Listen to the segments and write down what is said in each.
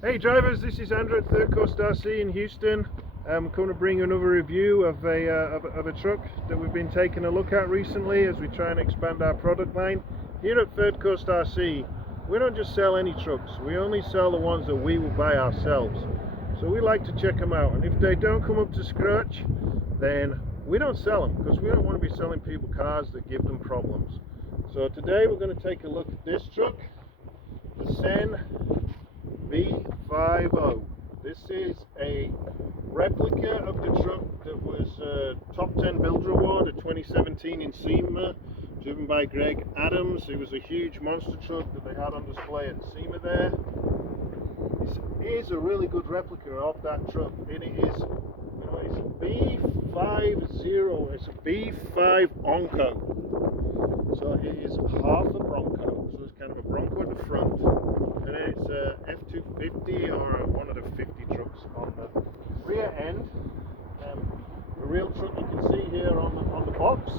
Hey drivers, this is Andrew at ThirdCoastRC in Houston. I'm going to bring you another review of a truck that we've been taking a look at recently as we try and expand our product line. Here at ThirdCoastRC, we don't just sell any trucks, we only sell the ones that we will buy ourselves. So we like to check them out, and if they don't come up to scratch, then we don't sell them, because we don't want to be selling people cars that give them problems. So today we're going to take a look at this truck, the CEN b5o. This is a replica of the truck that was Top 10 Builder Award of 2017 in SEMA, driven by Greg Adams. It was a huge monster truck that they had on display at SEMA there. This is a really good replica of that truck, and it is, it's b5o. It's a b5 Onco. So it is half a Bronco, so it's kind of a Bronco at the front, and then it's a F250 or one of the 50 trucks on the rear end. The real truck you can see here on the box.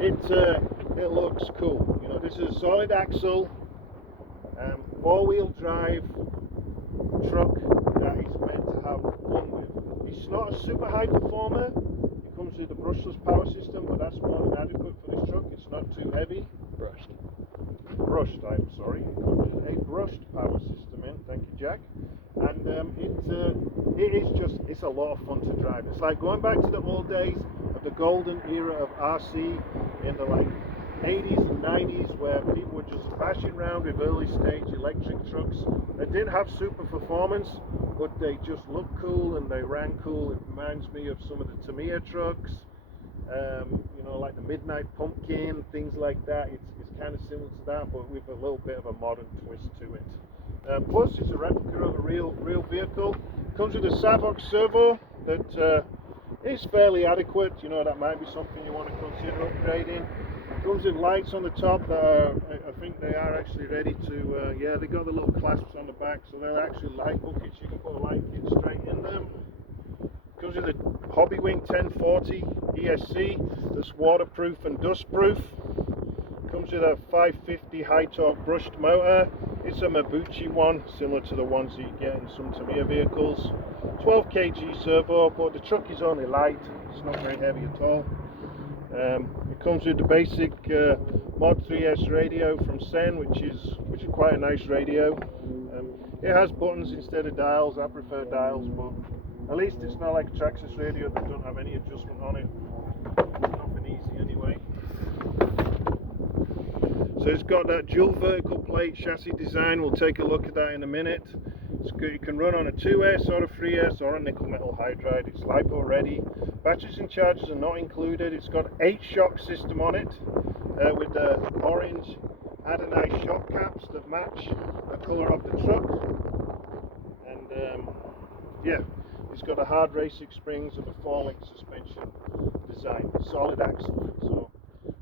It looks cool. This is a solid axle, four-wheel drive truck that is meant to have fun with. It's not a super high performer. It comes with a brushless power system, but that's more than adequate for this truck. It's not too heavy. I'm sorry. It comes with a brushed power system in. Thank you, Jack. And it's a lot of fun to drive. It's like going back to the old days of the golden era of RC in the 80s and 90s, where people were just bashing around with early stage electric trucks. They didn't have super performance, but they just looked cool and they ran cool. It reminds me of some of the Tamiya trucks, like the Midnight Pumpkin, things like that. It's kind of similar to that, but with a little bit of a modern twist to it. Plus, it's a replica of a real vehicle. Comes with a Savox servo that is fairly adequate. That might be something you want to consider upgrading. Comes with lights on the top that are, I think they are actually ready to, they got the little clasps on the back, so they're actually light buckets. You can put a light kit straight in them. Comes with a Hobbywing 1040 ESC that's waterproof and dustproof. Comes with a 550 high torque brushed motor. It's a Mabuchi one, similar to the ones that you get in some Tamiya vehicles. 12 kg servo, but the truck is only light. It's not very heavy at all. It comes with the basic Mod 3S radio from CEN, which is quite a nice radio. It has buttons instead of dials. I prefer dials, but at least it's not like a Traxxas radio that don't have any adjustment on it. Nothing easy anyway. So it's got that dual vertical plate chassis design. We'll take a look at that in a minute. It's good. You can run on a 2S or a 3S or a nickel metal hydride. It's LiPo ready. Batteries and chargers are not included. It's got 8 shock system on it with the orange anodized shock caps that match the colour of the truck. And it's got a hard racing springs and a 4-link suspension design. Solid axle. So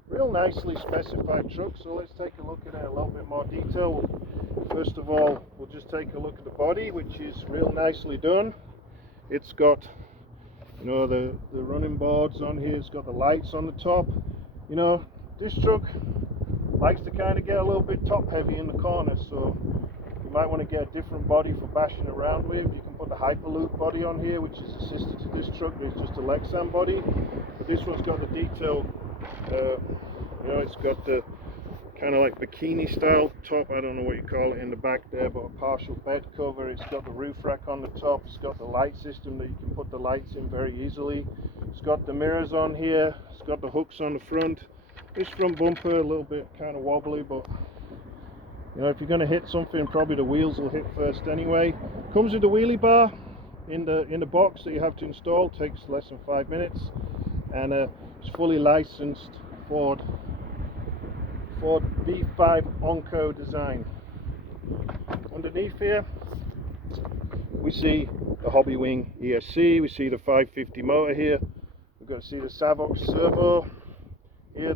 real nicely specified truck. So let's take a look at it in a little bit more detail. First of all, we'll just take a look at the body, which is real nicely done. It's got the running boards on here. It's got the lights on the top. This truck likes to kind of get a little bit top heavy in the corners, so you might want to get a different body for bashing around with. You can put the Hyperloop body on here, which is a sister to this truck. It's just a Lexan body, but this one's got the detail. It's got the kind of like bikini style top, I don't know what you call it, in the back there, but a partial bed cover. It's got the roof rack on the top. It's got the light system that you can put the lights in very easily. It's got the mirrors on here. It's got the hooks on the front. This front bumper a little bit kind of wobbly, but if you're going to hit something, probably the wheels will hit first anyway. Comes with a wheelie bar in the box that you have to install. Takes less than 5 minutes, and it's fully licensed Ford b5 Onco design. Underneath here we see the Hobbywing ESC. We see the 550 motor here. We've got to see the Savox servo here.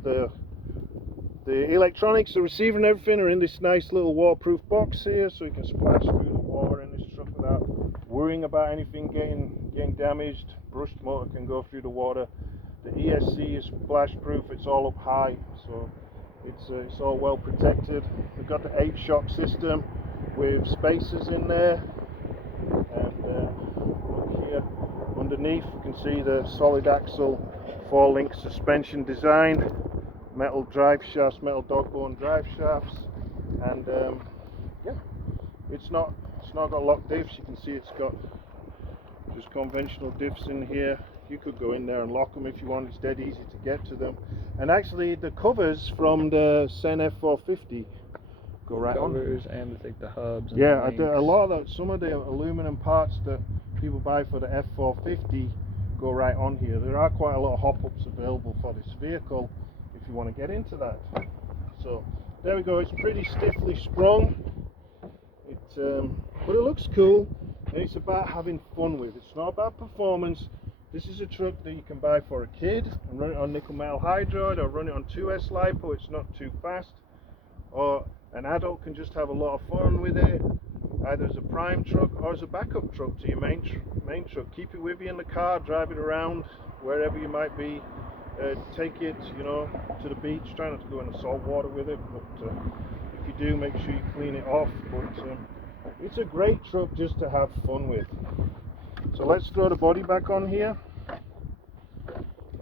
The electronics, the receiver and everything are in this nice little waterproof box here, so you can splash through the water in this truck without worrying about anything getting damaged. Brushed motor can go through the water. The ESC is splash proof. It's all up high, so it's all well protected. We've got the 8 shock system. with spacers in there, and look here underneath you can see the solid axle 4-link suspension design, metal drive shafts, metal dog bone drive shafts, and yeah, it's not got locked diffs. You can see it's got just conventional diffs in here. You could go in there and lock them if you want. It's dead easy to get to them. And actually the covers from the CEN F450 go right on. Covers and I think the hubs. And yeah, the a lot of that, some of the aluminum parts that people buy for the F450 go right on here. There are quite a lot of hop-ups available for this vehicle if you want to get into that. So there we go. It's pretty stiffly sprung. But it looks cool, and it's about having fun with. It's not about performance. This is a truck that you can buy for a kid and run it on nickel metal hydride, or run it on 2S lipo. It's not too fast. Or an adult can just have a lot of fun with it, either as a prime truck or as a backup truck to your main truck. Keep it with you in the car, drive it around wherever you might be. Take it, you know, to the beach. Try not to go in the salt water with it, but if you do, make sure you clean it off. But it's a great truck just to have fun with. So let's throw the body back on here.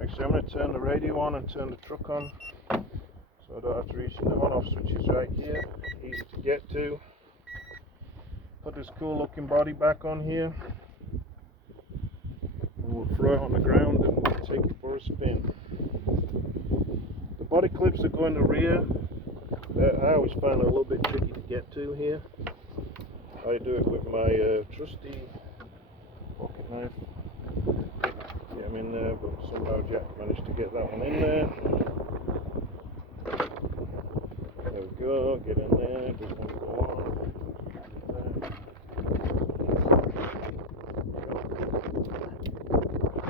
Actually, I'm going to turn the radio on and turn the truck on, so I don't have to reach the on-off switches right here. Easy to get to. Put this cool looking body back on here, and we'll throw it on the ground and take it for a spin. The body clips that go in the rear, I always find it a little bit tricky to get to here. I do it with my trusty pocket knife. Get them in there, but somehow Jack managed to get that one in there. There we go, get in there, just want to go on.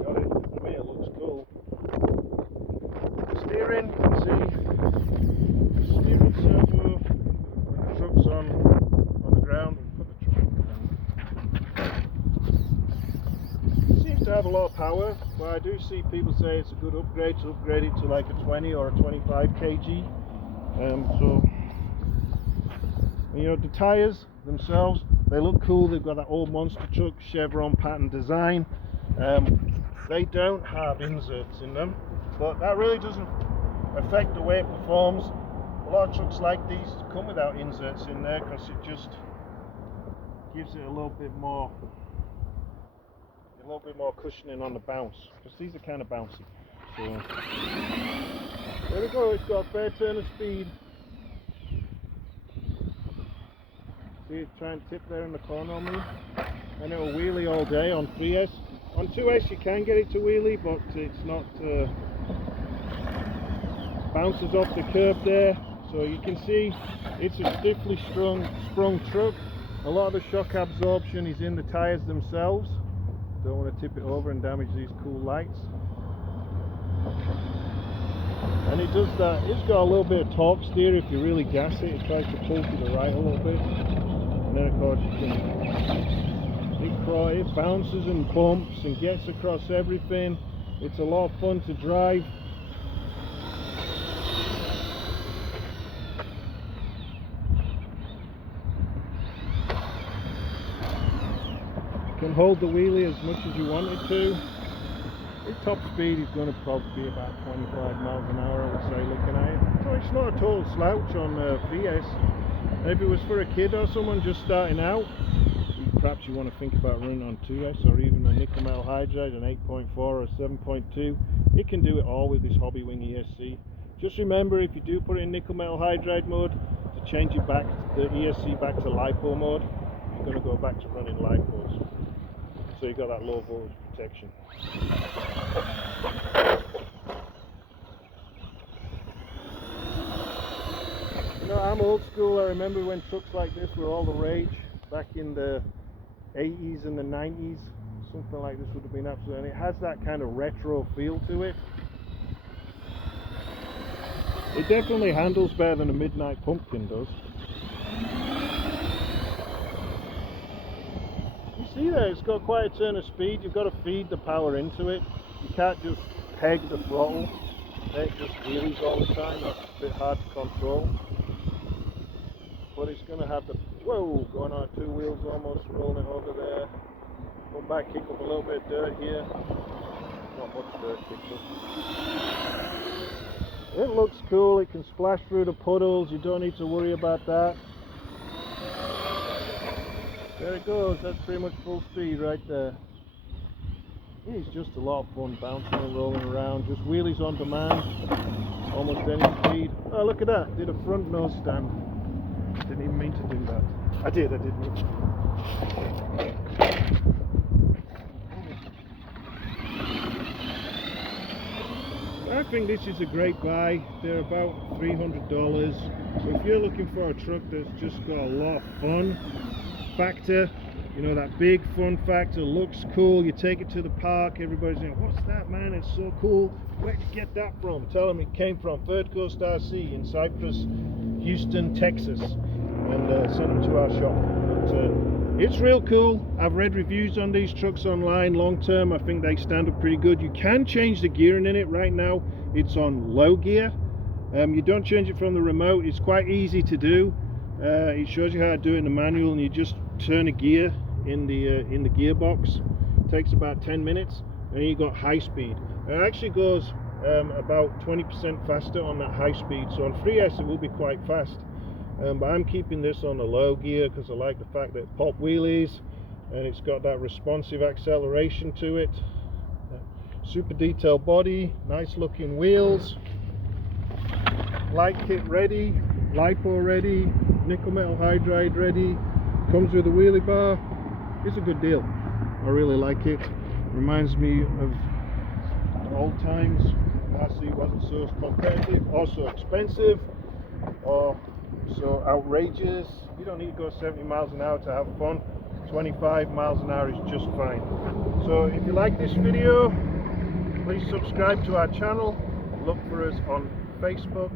Got it, to me it looks cool. Steering, you can see steering servo, when the truck's on the ground. To have a lot of power, but I do see people say it's a good upgrade to upgrade it to like a 20 or a 25 kg. So you know, the tires themselves, they look cool. They've got that old monster truck chevron pattern design. They don't have inserts in them, but that really doesn't affect the way it performs. A lot of trucks like these come without inserts in there because it just gives it a little bit more cushioning on the bounce, because these are kind of bouncy. So there we go. It's got a fair turn of speed. See it trying to tip there in the corner on me, and it'll wheelie all day on 3S. On 2S you can get it to wheelie, but it's not bounces off the curb there. So you can see it's a stiffly sprung truck. A lot of the shock absorption is in the tires themselves. Don't want to tip it over and damage these cool lights. And it does that. It's got a little bit of torque steer. If you really gas it, it tries to pull to the right a little bit. And then of course you can, it bounces and bumps and gets across everything. It's a lot of fun to drive. Can hold the wheelie as much as you want it to. Its top speed is going to probably be about 25 miles an hour, I would say, looking at it. So it's not a total slouch on VS. And if it was for a kid or someone just starting out, perhaps you want to think about running on 2S or even a nickel metal hydride, an 8.4 or a 7.2. It can do it all with this Hobbywing ESC. Just remember, if you do put it in nickel metal hydride mode, to change it back, the ESC back to LiPo mode, you're going to go back to running LiPos. So you've got that low voltage protection. You know, I'm old school. I remember when trucks like this were all the rage back in the 80s and the 90s. Something like this would have been absolutely, and it has that kind of retro feel to it. It definitely handles better than a Midnight Pumpkin does. You see there, it's got quite a turn of speed. You've got to feed the power into it. You can't just peg the throttle. It just wheelies all the time. That's a bit hard to control. But it's going to have the Whoa, going on 2 wheels, almost rolling over there. Go back, kick up a little bit of dirt here. Not much dirt kicked up. It looks cool, it can splash through the puddles, you don't need to worry about that. There it goes, that's pretty much full speed right there. It's just a lot of fun bouncing and rolling around, just wheelies on demand, almost any speed. Oh, look at that, did a front nose stand. Didn't even mean to do that. I did mean to. I think this is a great buy. They're about $300. So if you're looking for a truck that's just got a lot of fun factor, you know, that big fun factor, looks cool, you take it to the park, everybody's saying, what's that, man, it's so cool, where'd you get that from? Tell them it came from ThirdCoastRC in Cypress, Houston, Texas, and send them to our shop. But, it's real cool. I've read reviews on these trucks online. Long term, I think they stand up pretty good. You can change the gearing in it. Right now it's on low gear. You don't change it from the remote. It's quite easy to do. It shows you how to do it in the manual, and you just turn a gear in the gearbox. It takes about 10 minutes, and you got high speed. It actually goes about 20% faster on that high speed, so on 3S it will be quite fast. But I'm keeping this on the low gear because I like the fact that it pop wheelies and it's got that responsive acceleration to it. Super detailed body, nice looking wheels, light kit ready, LiPo ready, nickel metal hydride ready, comes with a wheelie bar. It's a good deal. I really like it. Reminds me of old times. RC wasn't so competitive or so expensive or so outrageous. You don't need to go 70 miles an hour to have fun. 25 miles an hour is just fine. So if you like this video, please subscribe to our channel. Look for us on Facebook,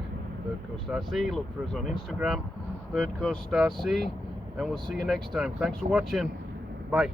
ThirdCoastRC. Look for us on Instagram, ThirdCoastRC, and we'll see you next time. Thanks for watching. Bye.